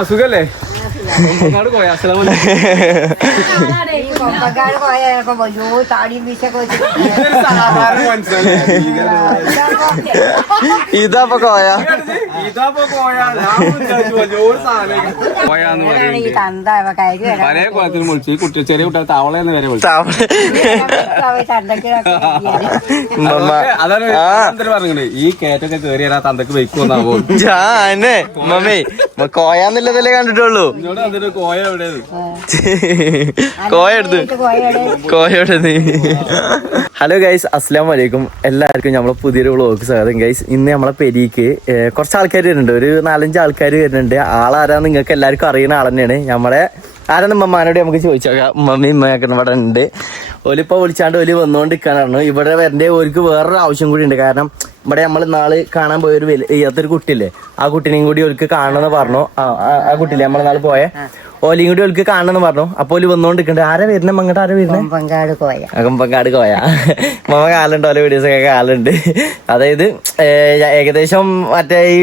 അസുഖല്ലേ ഇതാപ്പൊ കോയ പല കുളത്തിൽ മുളിച്ച് കുട്ടി ചെറിയ കുട്ടികൾ തവളയെന്ന് വരെ അതാണ് പറഞ്ഞത് ഈ കേറ്റൊക്കെ കേറിയാൽ ആ തന്തക്ക് വെക്കുന്നാവോ ഞാനേ മമ്മി കോയാന്നുള്ളതല്ലേ കണ്ടിട്ടുള്ളൂ കോയ എവിടെ കോയ എടുത്ത് കോയയുടെ ഹലോ ഗൈസ്, അസ്സലാമു അലൈക്കും. എല്ലാവർക്കും നമ്മളെ പുതിയൊരു വ്ളോഗ് സ്വാഗതം ഗൈസ്. ഇന്ന് നമ്മളെ പെരിക്ക് കുറച്ച് ആൾക്കാർ വരുന്നുണ്ട്, ഒരു 4-5 ആൾക്കാർ വരുന്നുണ്ട്. ആളാരാന്ന് നിങ്ങൾക്ക് എല്ലാവർക്കും അറിയുന്ന ആൾ തന്നെയാണ്. നമ്മളെ ആരാന്ന് ഉമ്മമാനോട് നമുക്ക് ചോദിച്ചോക്കാം. ഉമ്മമ്മ ഉമ്മയൊക്കെ ഇവിടെ ഉണ്ട്. ഓലിപ്പോൾ വിളിച്ചാണ്ട് ഓല് വന്നുകൊണ്ടിരിക്കാനാണ്. ഇവിടെ വരേണ്ട ഓർക്ക് വേറൊരു ആവശ്യം കൂടി ഉണ്ട്. കാരണം ഇവിടെ നമ്മൾ നാള് കാണാൻ പോയൊരു ചെയ്യാത്തൊരു കുട്ടിയില്ലേ, ആ കുട്ടീനെയും കൂടി ഓർക്ക് കാണണമെന്ന് പറഞ്ഞു. ആ കുട്ടിയില്ലേ നമ്മൾ നാളെ പോയ ഓലിയും കൂടി ഓൾക്ക് കാണണമെന്ന് പറഞ്ഞു. അപ്പോൾ ഓല് വന്നുകൊണ്ടിരിക്കണ്ട്. ആരാ വരുന്നത്? അങ്ങോട്ട് ആരാ വരുന്നത്? കൊമ്പങ്കാട് കോയ മമ്മ കാലുണ്ട്, ഓരോ വീഡിയോസൊക്കെ കാലുണ്ട്. അതായത് ഏകദേശം മറ്റേ ഈ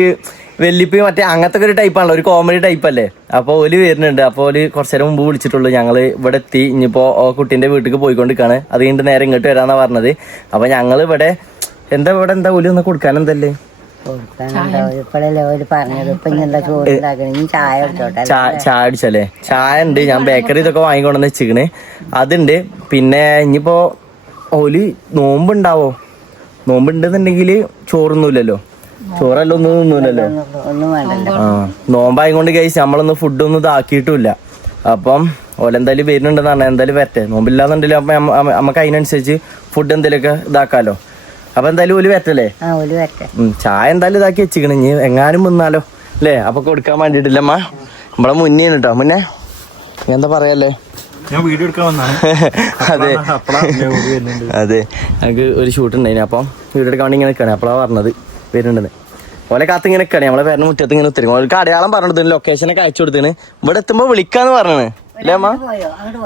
വെല്ലിപ്പി മറ്റേ അങ്ങനത്തെ ഒരു ടൈപ്പാണല്ലോ, ഒരു കോമഡി ടൈപ്പ് അല്ലേ. അപ്പോൾ ഓല് വരുന്നുണ്ട്. അപ്പോൾ ഓല് കുറച്ചു നേരം മുമ്പ് വിളിച്ചിട്ടുള്ളൂ. ഞങ്ങള് ഇവിടെ എത്തി. ഇനിയിപ്പോ കുട്ടീന്റെ വീട്ടിലേക്ക് പോയിക്കൊണ്ടിരിക്കാണ്. അത് കഴിഞ്ഞിട്ട് നേരെ ഇങ്ങോട്ട് വരാന്നാ പറഞ്ഞത്. അപ്പൊ ഞങ്ങള് ഇവിടെ എന്താ ഓല് ഒന്ന് കൊടുക്കാൻ എന്തല്ലേ ചായ അടിച്ചല്ലേ? ചായ ഉണ്ട്, ഞാൻ ബേക്കറി ഇതൊക്കെ വാങ്ങിക്കൊണ്ടെന്ന് വെച്ചിക്കണ്, അതുണ്ട്. പിന്നെ ഇനിയിപ്പോ ഓല് നോമ്പുണ്ടാവോ? നോമ്പുണ്ടെന്നുണ്ടെങ്കിൽ ചോറൊന്നുമില്ലല്ലോ, ചോറല്ല ഒന്നും തിന്നൂലല്ലോ. നോമ്പായിക്കൊണ്ട് കഴിച്ച് നമ്മളൊന്നും ഫുഡൊന്നും ഇതാക്കിയിട്ടില്ല. അപ്പം ഓലെന്തായാലും വരുന്നുണ്ടെന്ന് പറഞ്ഞാൽ എന്തായാലും വരട്ടെ. നോമ്പില്ലാന്നുണ്ടെങ്കിൽ അപ്പൊ നമുക്ക് അതിനനുസരിച്ച് ഫുഡ് എന്തെങ്കിലുമൊക്കെ ഇതാക്കാലോ. അപ്പൊ എന്തായാലും ഓല് വരട്ടല്ലേ? ചായ എന്തായാലും ഇതാക്കി വെച്ചിക്കണ്. ഇനി എങ്ങാനും വന്നാലോ അല്ലേ? അപ്പൊ കൊടുക്കാൻ വേണ്ടിട്ടില്ല അമ്മ നമ്മളെ മുന്നേ കേട്ടോ. മുന്നേ എന്താ പറയല്ലേ, ഞാൻ വീഡിയോ എടുക്കാൻ വന്നാണ്. അതെ അതെ, ഞങ്ങൾക്ക് ഒരു ഷൂട്ട് ഉണ്ടായിന്. അപ്പം വീഡിയോ എടുക്കാൻ വേണ്ടി ഇങ്ങനെ നിൽക്കണേ. അപ്പോഴാണ് പറഞ്ഞത് വരുന്നുണ്ടെന്ന്. ഓലെ കാത്ത് ഇങ്ങനെ നിൽക്കണേ. നമ്മളെ പേരിന് മുറ്റത്ത് ഇങ്ങനെ ഒത്തിരി ഓൾക്ക് അടയാളം പറഞ്ഞു, ലൊക്കേഷനൊക്കെ അയച്ചു കൊടുത്തിന്. ഇവിടെ എത്തുമ്പോ വിളിക്കാന്ന് പറഞ്ഞാണ് അല്ലേ അമ്മ?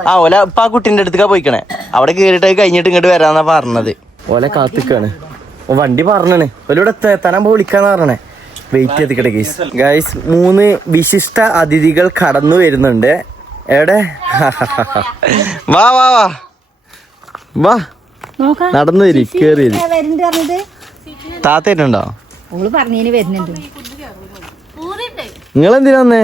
ആ ഓല ഇപ്പൊ ആ കുട്ടീന്റെ അടുത്തേക്കാ പോയിക്കണേ. അവിടെ കേറിയിട്ട് കഴിഞ്ഞിട്ട് ഇങ്ങോട്ട് വരാന്നാ പറഞ്ഞത്. ഓലെ കാത്തിക്കാണ്. വണ്ടി പറഞ്ഞാണ് ഓലിവിടെ എത്താനാകുമ്പോ വിളിക്കാന്ന് പറഞ്ഞേ. Wait ചെയ്തിക്കട്ടെ guys. ഗൈസ് 3 വിശിഷ്ട അതിഥികൾ കടന്നു വരുന്നുണ്ട്. എവിടെ? വാ വാ വാ വാ, നടന്നു വരി, കേറി വരി. താത്തേട്ടുണ്ടോ? നിങ്ങളെന്തിനാ വന്നേ?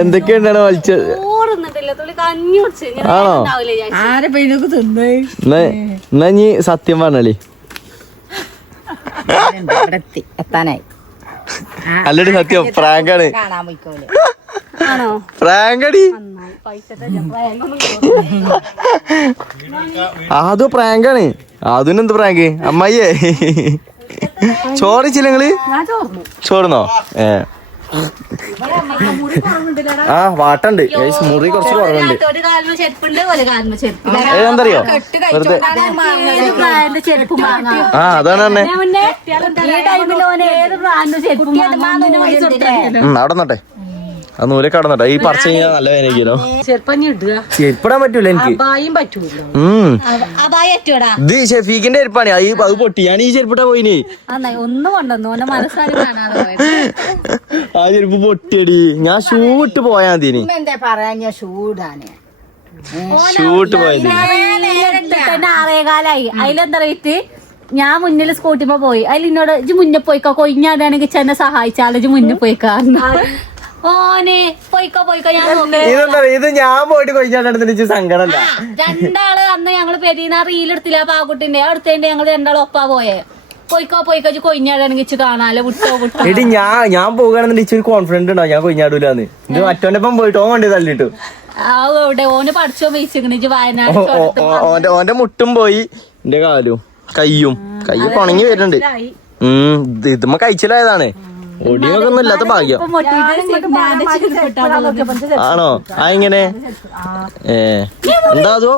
എന്തൊക്കെയുണ്ടാണ് വലിച്ചത്? ആണോ? എന്നാ നീ സത്യം പറഞ്ഞളി. എത്താനായി അല്ലടി സത്യം, പ്രാങ്കാണ്. പ്രാങ്കടി. അതോ പ്രാങ്കാണ്. അതിനെന്ത് പ്രാങ്ക്? അമ്മായിയേ ചോറിച്ചില്ല നിങ്ങള്? ചോറുന്നോ? ആ വാട്ടുണ്ട്. മുറി കുറച്ച് കുറവുണ്ട്. ഏതെന്തറിയോ വെറുതെ. ആ അതാണ് പറഞ്ഞേ. അവിടെ നിന്നട്ടെ, ആ നൂലെ കടന്നട്ടെ. ഈ പറിച്ച് കഴിഞ്ഞാൽ നല്ല വേനയ്ക്കല്ലോ. ചെരുപ്പിടാൻ പറ്റൂല എനിക്ക്. ഇത് ഷെഫീഖിന്റെ ചെരുപ്പാണ്. അത് പൊട്ടി. ഞാൻ ഈ ചെരുപ്പിട്ടാ പോയിന്. ആ ചെരുപ്പ് പൊട്ടിയടി. ഞാൻ ഷൂ ഇട്ട് പോയാ മതി. ഷൂ ഇട്ട് പോയത് 6:15 അതിലെന്താ റേറ്റ്? ഞാൻ മുന്നിൽ സ്കൂട്ടിമ്മ പോയി. അതിൽ എന്നോട് ഇജ്ജ് മുന്നേ പോയിക്കോ, കൊയിഞ്ഞാടാണെങ്കിൽ ചെന്നെ സഹായിച്ചാലോ, ഇജ്ജ് മുന്നേ പോയിക്കാ. ഓനെ പോയിക്കോ ഇത് ഞാൻ പോയിട്ട് കൊയിഞ്ഞാടുന്ന സങ്കടല്ല. രണ്ടാള് അന്ന് ഞങ്ങള് പെരീന റീലെടുത്തില്ല പാകുട്ടിന്റെ അടുത്തതിന്റെ ഞങ്ങള് രണ്ടാളും ഒപ്പാ പോയേ. പോയിക്കോ കൊയിഞ്ഞാടാണെങ്കിൽ കാണാലോ. വിട്ടോ എടി ഞാൻ പോകുകയാണെന്ന് ഒരു കോൺഫിഡൻസ് ഉണ്ടോ ഞാൻ കൊയിഞ്ഞാടൂലെന്ന്? ഇത് മറ്റോന്റെ ഒപ്പം പോയിട്ട് ഓൻ വണ്ടി തള്ളിട്ടു. അവിടെ ഓന് പഠിച്ചോ വെച്ചിരിക്കണ വയനാട്. ഓന്റെ മുട്ടും പോയി, എന്റെ കാലും കയ്യും ഉണങ്ങി വരുന്നുണ്ട്. ഇതുമ്മ കഴിച്ചിലായതാണ്. ഒടിയൊന്നും ഇല്ലാത്ത ഭാഗ്യം ആണോ? ആ ഇങ്ങനെ എന്താ അതോ?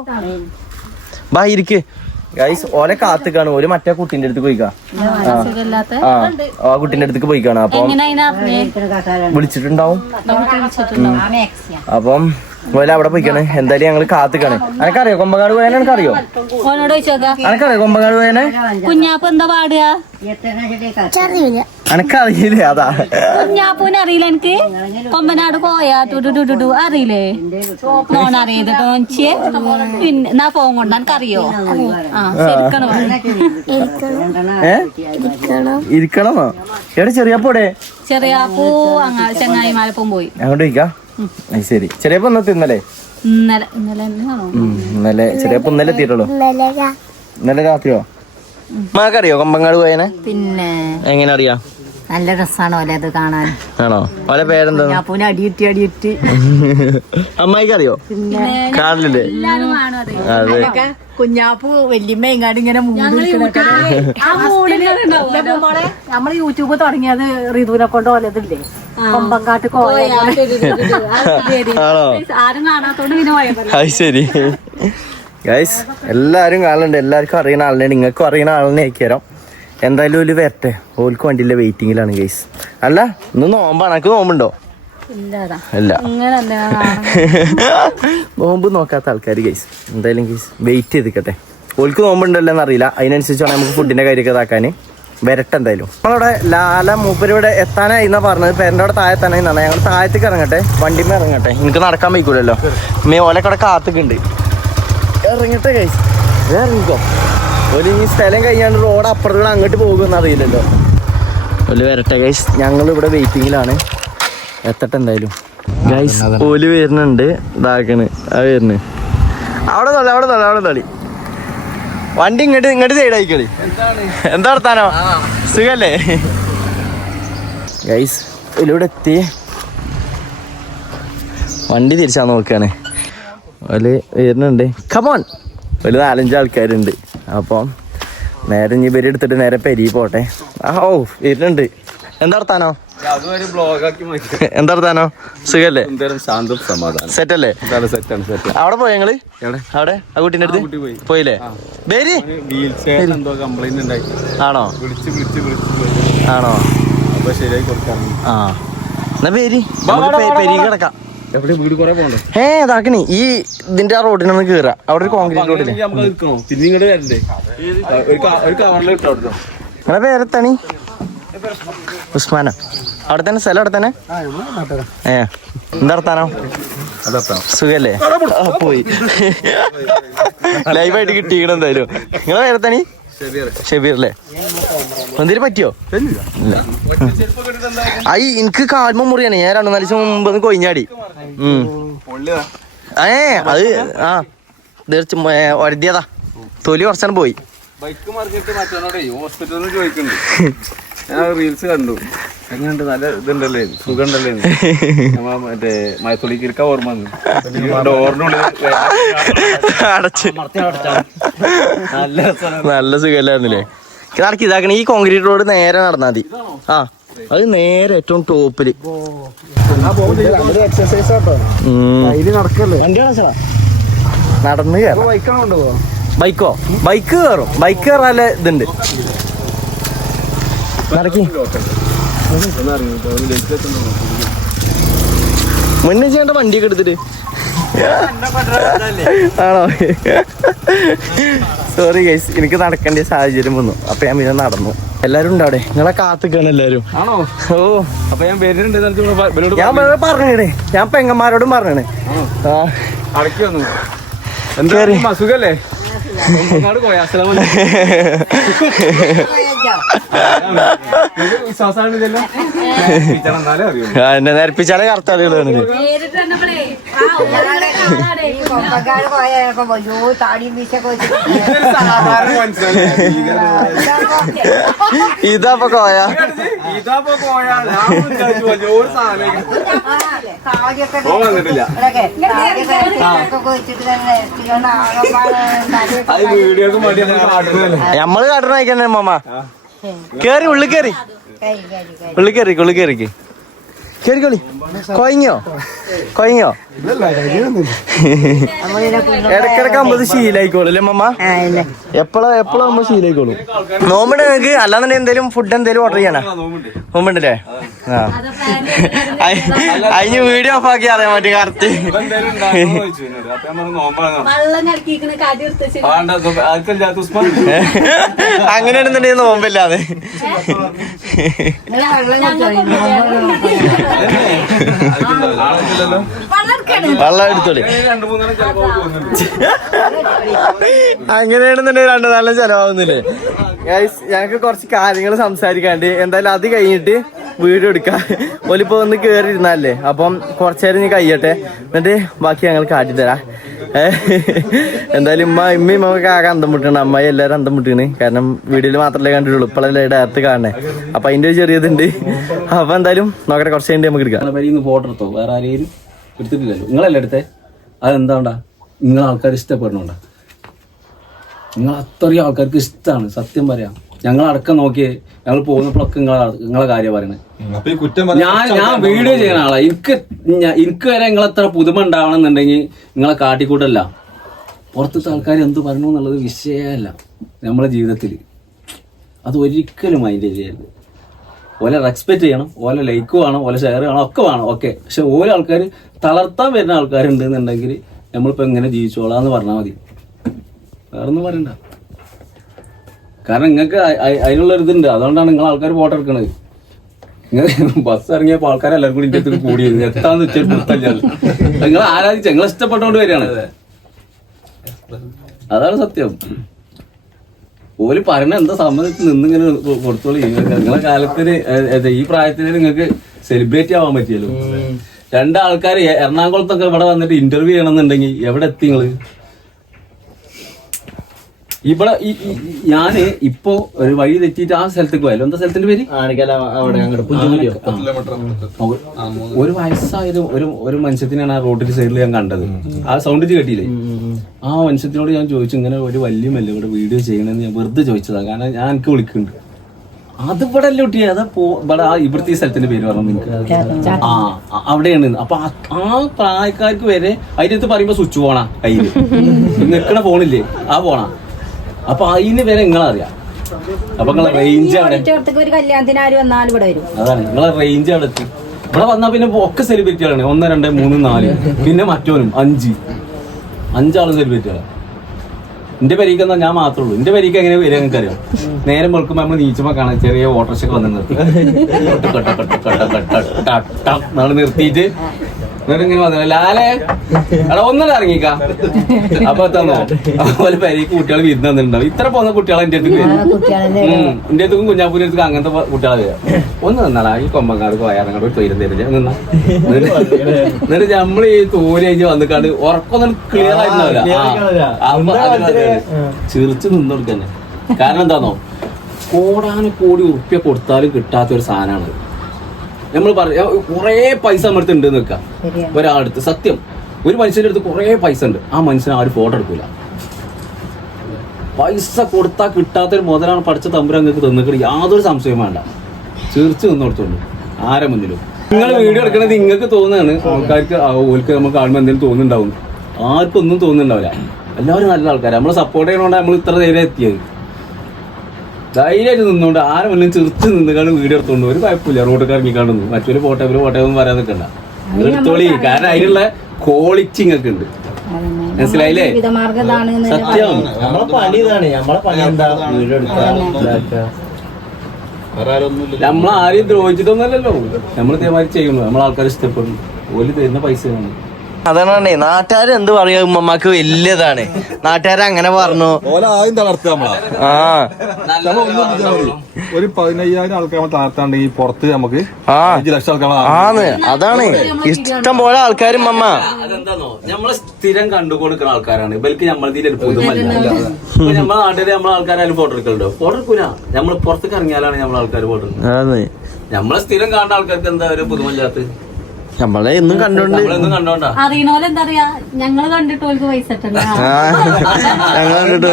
ബാ ഇരിക്ക് ഗൈസ്. ഓലെ കാത്തുക്കാണ്. ഓല് മറ്റേ കുട്ടീന്റെ അടുത്ത് പോയിക്കാ. ആ കുട്ടീന്റെ അടുത്തേക്ക് പോയിക്കാണ്. അപ്പം വിളിച്ചിട്ടുണ്ടാവും. അപ്പം ഓല അവിടെ പോയിക്കാണ്. എന്തായാലും ഞങ്ങള് കാത്തിക്കാണ്. അനക്കറിയോ കൊമ്പങ്ങാട് പോയാനെ? എനിക്കറിയോ? ഓനോട് ചോദിച്ചോക്കാ. അനക്കറിയോ കൊമ്പങ്ങാട് പോയാനെ? കുഞ്ഞാപ്പ് എന്താ പാടുക? അനക്കറിയില്ലേ? അതാ കുഞ്ഞാപ്പൂനെ അറിയില്ല എനിക്ക്. കൊമ്പനാട് പോയാ ടുടു അറിയില്ലേ? നോണറിയത് ടോഞ്ചിയെ. പിന്നെ എന്നാ ഫോൺ കൊണ്ടാ എനിക്കറിയോ? ആ ശരിക്കണം. ഇരിക്കണമോ? എവിടെ ചെറിയപ്പോടെ? ചെറിയാപ്പൂ അങ്ങാട് ചങ്ങായിമാരപ്പം പോയി. അങ്ങോട്ട് ഇരിക്കാം. ശരി. ചെറിയപ്പോ ഇന്നത്തെ ഇന്നലെ ചെറിയപ്പോ ഇന്നലെ എത്തിയിട്ടുള്ളൂ. ഇന്നലെ രാത്രിയോ? മാക്കറിയോ കൊമ്പങ്ങാട് പോയനെ? പിന്നെ എങ്ങനെ അറിയാം? നല്ല രസാണ് ഓലെ അത് കാണാൻ. ആണോ? ഓലെ പേരെന്താ? അടിയിട്ട് അമ്മായിക്ക് അറിയോ? കാണില്ലേ? എല്ലാരും കാണും അത്. അതെ. കുഞ്ഞാപ്പു വല്യമ്മ ഇങ്ങാട് ഇങ്ങനെ നമ്മള് യൂട്യൂബ് തുടങ്ങിയത് റിതുവിനെ കൊണ്ട് പോലതില്ലേ കൊമ്പങ്കാട്ട് ആണോ? ആരും കാണാത്തോണ്ട് പിന്നെ പോയതല്ല. അത് ശരി. ഗൈസ് എല്ലാരും കാണുന്നുണ്ട്. എല്ലാവർക്കും അറിയുന്ന ആളിനെ, നിങ്ങൾക്കും അറിയുന്ന ആളിനെ അയക്കാം. എന്തായാലും ഒരു വരട്ടെ. ഓൽക്ക് വണ്ടിയിലെ വെയിറ്റിംഗിലാണ് ഗൈസ്. അല്ല ഇന്ന് നോമ്പാണ്. എനിക്ക് നോമ്പുണ്ടോ? ഇല്ല. നോമ്പ് നോക്കാത്ത ആൾക്കാർ ഗൈസ്. എന്തായാലും ഗൈസ് വെയിറ്റ് ചെയ്തിക്കട്ടെ. ഓൽക്ക് നോമ്പുണ്ടല്ലോ എന്നറിയില്ല. അതിനനുസരിച്ചാണ് നമുക്ക് ഫുഡിന്റെ കാര്യമൊക്കെ ഇതാക്കാന്. വരട്ടെ എന്തായാലും. നമ്മളവിടെ ലാല മൂപ്പരിവിടെ എത്താനായി എന്നാ പറഞ്ഞത്. പേരൻ്റെ അവിടെ താഴെ തന്നെ എന്നാണ്. ഞങ്ങൾ താഴത്തേക്ക് ഇറങ്ങട്ടെ, വണ്ടിമേ ഇറങ്ങട്ടെ. എനിക്ക് നടക്കാൻ വയ്ക്കൂലല്ലോ. ഓലക്കട കാത്തുക്കുണ്ട്. ഇറങ്ങട്ടെ ഗൈസ്. ഇറങ്ങിക്കോ. ഒരു ഈ സ്ഥലം കഴിഞ്ഞാണ്ട് റോഡ് അപ്പുറത്തൂടെ അങ്ങോട്ട് പോകുമെന്ന് അറിയില്ലല്ലോ. ഓല് വരട്ടെ ഗൈസ്. ഞങ്ങൾ ഇവിടെ വെയിറ്റിങ്ങിലാണ്. എത്തട്ടെ എന്തായാലും ഗൈസ്. ഓല് വരുന്നുണ്ട്. ഇതാക്കണ് അത് വരുന്നു. അവിടെ തള്ളി വണ്ടി ഇങ്ങോട്ട് സൈഡ് ആയിക്കളി. എന്താ വർത്താനോ? സുഖല്ലേ ഗൈസ്? ഓലിവിടെ എത്തി. വണ്ടി തിരിച്ചാ നോക്കാണ്. ഓല് വരുന്നുണ്ട്. കമോൺ. ഒരു 4-5 ആൾക്കാരുണ്ട്. അപ്പം നേരെ ഇനി ഇവര് എടുത്തിട്ട് നേരെ പെരി പോട്ടെ. ഓ വരുന്നുണ്ട്. എന്താ വർത്താനോ? എന്താ വർത്താനോ? സുഖല്ലേ? സെറ്റല്ലേ? അവിടെ പോയ ഞങ്ങള്? അവിടെ ആ കുട്ടീൻ്റെ അടുത്ത് പോയില്ലേ? പേര് ആണോ? ആണോ? ആ എന്നാ പേര് പെരി കിടക്കാം. ഇതാക്കണി ഈ ഇതിന്റെ ആ റോഡിനൊന്ന് കേറാ. അവിടെ ഒരു കോൺക്രീറ്റ് റോഡില്ലേ? നിങ്ങളെ പേരെത്താണ്? ഉസ്മാനോ? അവിടെ തന്നെ സ്ഥലം? അവിടെ തന്നെ? എന്താ വർത്താനോ? സുഖല്ലേ? പോയി ലൈവായിട്ട് കിട്ടിക്കണം എന്തായാലും. നിങ്ങളെ പേരെത്താണ്? ഷബീറല്ലേ? എന്തിനു പറ്റിയോ? ഇല്ല. എനിക്ക് കാൽമ മുറിയാണ്. ഞാൻ 2-4 ദിവസം മുമ്പ് കൊയിഞ്ഞാടി. അത് ഒരതിയതാ. തൊലി കുറച്ചാണ് പോയി. ബൈക്ക് മറിഞ്ഞിട്ട് മറ്റോടെ ഹോസ്പിറ്റലിൽ ചോദിക്കുന്നുണ്ട്. ഞാൻ റീൽസ് കണ്ടു. എങ്ങനെയുണ്ട്? നല്ല ഇതുണ്ടല്ലേ, സുഖമുണ്ടല്ലേ? മറ്റേ മയത്തുള്ളിക്കിരിക്ക ഓർമ്മ അടച്ച് നല്ല സുഖല്ലായിരുന്നില്ലേ? ഇതാക്കി ഇതാക്കണ. ഈ കോൺക്രീറ്റ് റോഡ് നേരെ നടന്നാ മതി. അത് നേരെ ഏറ്റവും ടോപ്പില്. നടന്ന് കയറാം. ബൈക്കോ? ബൈക്ക് കയറും. ബൈക്ക് കയറാല്ലേ ഇതുണ്ട്. നടക്കി മുന്നേ ചെയ്യേണ്ട വണ്ടിയൊക്കെ എടുത്തിട്ട് ആണോ? സോറി ഗൈസ്, എനിക്ക് നടക്കേണ്ട സാഹചര്യം വന്നു. അപ്പൊ ഞാൻ പിന്നെ നടന്നു. എല്ലാരും ഉണ്ടോ അവിടെ? നിങ്ങളെ കാത്തിക്കാണ് എല്ലാരും. ആണോ? ഓ അപ്പൊ ഞാൻ പേരുണ്ട്. ഞാൻ പറഞ്ഞേ. ഞാൻ പെങ്ങന്മാരോടും പറഞ്ഞേ. അടക്കി വന്നു. എന്താ സുഖല്ലേ? എന്നെ നേർപ്പിച്ചാലേ കറക്റ്റ് അറിയുള്ളൂ. ഇതാപ്പൊ കോയ. നമ്മള് കാട്ടണ അയക്കണേ മാമ. കേറി ഉള്ളിൽ കേറി. കേറിക്കോളി. കൊയങ്ങോ ഇടക്കിടക്ക് ആകുമ്പോ ശീലായിക്കോളും അല്ലേ മമ്മ? എപ്പോഴും ആകുമ്പോ ശീലായിക്കോളും. നോമ്പുണ്ട് നിങ്ങക്ക്? അല്ലാന്നുണ്ടെങ്കിൽ എന്തേലും ഫുഡ് എന്തേലും ഓർഡർ ചെയ്യണോ? നോമ്പുണ്ടല്ലേ? ആ അതിന് വീഡിയോ ഓഫ് ആക്കി അറിയാൻ പറ്റും കറക്റ്റ്. അങ്ങനെയാണെന്നുണ്ടെങ്കിൽ നോമ്പില്ലാതെ വെള്ളം എടുത്തോളി. അങ്ങനെയാണെന്നുണ്ടെങ്കിൽ 2-4 ചെലവാകുന്നില്ലേ? ഞങ്ങക്ക് കുറച്ച് കാര്യങ്ങൾ സംസാരിക്കാണ്ട്. എന്തായാലും അത് കഴിഞ്ഞിട്ട് വീഡിയോ എടുക്കാം. ഒലിപ്പോ ഒന്ന് കേറിയിരുന്നല്ലേ, അപ്പം കുറച്ചേരം നീ കഴിയട്ടെ, എന്നിട്ട് ബാക്കി ഞങ്ങൾ കാട്ടിത്തരാം. എന്തായാലും ഇമ്മയും നമുക്ക് ആകെ അന്തം മുട്ടാണ്. അമ്മായി എല്ലാവരും അന്തം മുട്ടാണ്. കാരണം വീഡിയോയിൽ മാത്രമല്ലേ കണ്ടിട്ടുള്ളൂ, ഇപ്പോഴല്ലേ ഡയറക്റ്റ് കാണണേ. അപ്പൊ അതിന്റെ ഒരു ചെറിയതുണ്ട്. അപ്പൊ എന്തായാലും നോക്കട്ടെ, കുറച്ച് കഴിഞ്ഞിട്ട് നമുക്ക് എടുക്കാം. ഫോട്ടോ എടുത്തോ? വേറെ ആരെയും എടുത്തിട്ടില്ലല്ലോ. നിങ്ങളല്ലേ എടുത്തേ? അതെന്താണ്ടാ? നിങ്ങളെ ആൾക്കാർ ഇഷ്ടപ്പെടണോണ്ടാ? നിങ്ങൾ അത്രയും ആൾക്കാർക്ക് ഇഷ്ടമാണ്. സത്യം പറയാം, ഞങ്ങളടക്കം നോക്കിയേ, ഞങ്ങൾ പോകുന്നപ്പോഴൊക്കെ നിങ്ങളെ കാര്യം പറയണേ. ഞാൻ വീഡിയോ ചെയ്യുന്ന ആളാ. എനിക്ക് വരെ നിങ്ങളത്ര പുതുമ ഉണ്ടാവണമെന്നുണ്ടെങ്കിൽ നിങ്ങളെ കാട്ടിക്കൂട്ടല്ല. പുറത്തത്തെ ആൾക്കാർ എന്ത് പറയണു എന്നുള്ളത് വിഷയമല്ല നമ്മളെ ജീവിതത്തിൽ. അത് ഒരിക്കലും മൈൻഡ് ചെയ്യരുത്. ഓലെ റെസ്പെക്ട് ചെയ്യണം, ഓലെ ലൈക്ക് വേണം, ഓലെ ഷെയർ വേണം, ഒക്കെ വേണം, ഓക്കെ. പക്ഷെ ഓരോ ആൾക്കാർ തളർത്താൻ വരുന്ന ആൾക്കാരുണ്ട് എന്നുണ്ടെങ്കിൽ നമ്മളിപ്പോൾ എങ്ങനെ ജീവിച്ചോളാന്ന് പറഞ്ഞാൽ മതി, വേറൊന്നും പറയണ്ട. കാരണം നിങ്ങൾക്ക് അതിനുള്ളൊരിതുണ്ട്. അതുകൊണ്ടാണ് നിങ്ങൾ ആൾക്കാർ ഫോട്ടോ എടുക്കണത്. നിങ്ങൾ ബസ് ഇറങ്ങിയപ്പോൾ ആൾക്കാരെല്ലാവരും കൂടി ഇതിൻ്റെ അടുത്ത് കൂടിയത് എത്താന്ന് വെച്ചാൽ പുറത്തല്ല. നിങ്ങൾ ആരാധിച്ച നിങ്ങൾ ഇഷ്ടപ്പെട്ടോണ്ട് വരികയാണ്. അതാണ് സത്യം. ഓല് പറഞ്ഞ എന്താ സമ്മതിച്ച് നിന്നിങ്ങനെ കൊടുത്തോളൂ. നിങ്ങളെ കാലത്തിന് ഈ പ്രായത്തിന് നിങ്ങൾക്ക് സെലിബ്രേറ്റ് ആവാൻ പറ്റിയല്ലോ. 2 ആൾക്കാർ എറണാകുളത്തൊക്കെ ഇവിടെ വന്നിട്ട് ഇന്റർവ്യൂ ചെയ്യണമെന്നുണ്ടെങ്കിൽ എവിടെ എത്തി നിങ്ങള്? ഇവിടെ ഞാന് ഇപ്പൊ ഒരു വഴി തെറ്റിയിട്ട് ആ സ്ഥലത്തേക്ക് പോയാലോ. എന്താ സ്ഥലത്തിന്റെ പേര്? ഒരു വയസ്സായ ഒരു മനുഷ്യത്തിനാണ് ആ റോഡിന്റെ സൈഡിൽ ഞാൻ കണ്ടത്. ആ സൗണ്ട് കേട്ടില്ലേ? ആ മനുഷ്യത്തിനോട് ഞാൻ ചോദിച്ചു, ഇങ്ങനെ ഒരു വലിയ മല്ല ഇവിടെ വീഡിയോ ചെയ്യണമെന്ന് ഞാൻ വെറുതെ ചോദിച്ചതാണ്. കാരണം ഞാൻ എനിക്ക് വിളിക്കുന്നുണ്ട്. അത് ഇവിടെ അല്ല ഒട്ടി, അത് ഇവിടെ ഇവിടുത്തെ ഈ സ്ഥലത്തിന്റെ പേര് പറഞ്ഞു നിങ്ങൾക്ക്. അവിടെയാണ്. അപ്പൊ ആ പ്രായക്കാർക്ക് വരെ അതിനകത്ത് പറയുമ്പോ സ്വിച്ച് പോണാ കയ്യില് നിൽക്കണ ഫോണില്ലേ, ആ പോണാ. അപ്പൊ അതിന് വരെ നിങ്ങളറിയാം. അപ്പൊ നിങ്ങളെ റേഞ്ച് അവിടെ, അതാണ് നിങ്ങളെ റേഞ്ച് അവിടെ എത്തി. ഇവിടെ വന്നാ പിന്നെ ഒക്കെ സെലിബ്രിറ്റികളാണ്. 1, 2, 3, 4, പിന്നെ മറ്റോനും 5 സെലിബ്രിറ്റികളാണ്. എന്റെ പരീക്ക് എന്നാ ഞാൻ മാത്രമേ ഉള്ളൂ. എന്റെ പരീക്ക് എങ്ങനെ വരിക നിങ്ങൾക്ക് അറിയാം. നേരം വെളുക്കുമ്പോ നമ്മൾ നീച്ചുമ്പോ കാണാം ചെറിയ ഓട്ടോറിക്ഷ വന്ന് നിർത്തി നിർത്തിയിട്ട് ഇങ്ങനെ വന്ന ലാലേ എടാ ഒന്നല്ല ഇറങ്ങിക്കാ. അപ്പൊ തന്നോ അതുപോലെ പരീക്ക് കുട്ടികൾ വിരുന്ന് തന്നിട്ടുണ്ടാവും. ഇത്ര പോകുന്ന കുട്ടികളെ എന്റെ അടുത്ത് എന്റെ അടുത്തും കുഞ്ഞാപ്പൂരിന്റെ അടുത്ത് അങ്ങനത്തെ കുട്ടികളെ ഒന്ന് നിന്നാളാ. ഈ കൊമ്പങ്കാട് പോയാറങ്ങോട്ട് ഒരു തൊയിരം തരില്ല നിന്നാ. എന്നിട്ട് നമ്മൾ ഈ തോല് കഴിഞ്ഞ് വന്നിക്കാണ്ട് ഉറക്കൊന്നും ക്ലിയർ ആയിട്ടുണ്ടാവില്ല. ചിറിച്ച് നിന്ന് കൊടുക്കന്നെ. കാരണം എന്താന്നോ, കോടാനുകോടി ഉറുപ്പ്യ കൊടുത്താലും കിട്ടാത്തൊരു സാധനമാണ്. നമ്മൾ പറയാ കുറെ പൈസ നമ്മുടെ അടുത്ത് ഉണ്ട് നിൽക്കാം. ഒരാളടുത്ത് സത്യം ഒരു മനുഷ്യന്റെ അടുത്ത് കുറെ പൈസ ഉണ്ട്, ആ മനുഷ്യനെ ആരും ഫോട്ടോ എടുക്കൂല. പൈസ കൊടുത്താൽ കിട്ടാത്തൊരു മുതലാണ് പഠിച്ച തമ്പുരാൻ നിങ്ങൾക്ക് തന്നിട്ട് യാതൊരു സംശയവും വേണ്ട. ചിരിച്ച് നിന്ന് കൊടുത്തോളൂ ആരെ മുന്നിലും. നിങ്ങൾ വീഡിയോ എടുക്കണത് നിങ്ങൾക്ക് തോന്നുകയാണ്, ആൾക്കാർക്ക് ഓൽക്ക് നമുക്ക് കാണുമ്പോൾ എന്തെങ്കിലും തോന്നുന്നുണ്ടാവും. ആർക്കും ഒന്നും തോന്നുന്നുണ്ടാവില്ല. എല്ലാവരും നല്ല ആൾക്കാർ നമ്മളെ സപ്പോർട്ട് ചെയ്യണോണ്ട് നമ്മൾ ഇത്ര ധൈര്യം എത്തിയത്. ധൈര്യമായിട്ട് നിന്നുകൊണ്ട് ആരെ മുന്നിൽ ചിരിച്ച് നിന്നുകൊണ്ട് വീഡിയോ എടുത്തോണ്ട് ഒരു കുഴപ്പമില്ല. റോഡൊക്കെ ഇറങ്ങിക്കാണ്ടൊന്നും മറ്റൊരു ഫോട്ടോ ഒന്നും പറയാൻ നിൽക്കണ്ട. എടുത്തോളി. കാരണം അതിനുള്ള ക്വാളിറ്റി ഒക്കെ ഉണ്ട്. മനസ്സിലായില്ലേ? സത്യം. നമ്മളെ പണി ഇതാണ്. നമ്മളെ പണി എന്താ? വീഡിയോ നമ്മളാരെയും ദ്രോഹിച്ചിട്ടൊന്നുമല്ലല്ലോ. നമ്മൾ ഇതേമാതിരി ചെയ്യുന്നു. നമ്മളാൾക്കാർ ഇഷ്ടപ്പെടുന്നു. ഓല് തരുന്ന പൈസയാണ്. അതാണ് നാട്ടുകാര് എന്ത് പറയാ. ഉമ്മമാക്ക് വലിയതാണ്. നാട്ടുകാരെ അങ്ങനെ പറഞ്ഞു. ഒരു 15,000 ആൾക്കാർ താഴ്ത്താണ്ടെങ്കിൽ പുറത്ത് നമുക്ക് 5 ലക്ഷം ആൾക്കാർ. അതാണ് ഇഷ്ടം പോലെ ആൾക്കാരും അമ്മ. അതെന്താന്നോ, നമ്മളെ സ്ഥിരം കണ്ടുകൊടുക്കുന്ന ആൾക്കാരാണ്. ഇവർക്ക് നമ്മളതിന്റെ ഒരു പുതുമല്ല. നമ്മളെ നാട്ടിലെ നമ്മളെ ആൾക്കാരും ഫോട്ടോ എടുക്കലുണ്ടോ? ഫോട്ടോ എടുക്കൂല. നമ്മൾ പുറത്തേക്ക് ഇറങ്ങിയാലാണ് നമ്മളെ ആൾക്കാർ ഫോട്ടോ എടുക്കുന്നത്. നമ്മളെ സ്ഥിരം കാണുന്ന ആൾക്കാർക്ക് എന്താ ഒരു പുതുമല്ലാത്ത. നമ്മളെ എന്നും കണ്ടോണ്ട് നമ്മളൊന്നും കണ്ടോണ്ടാ അറിയണോലെ എന്താ പറയാ ഞങ്ങള് കണ്ടിട്ട് ഓൾക്ക് പൈസ ഇട്ടല്ല ഞങ്ങൾ കണ്ടിട്ട്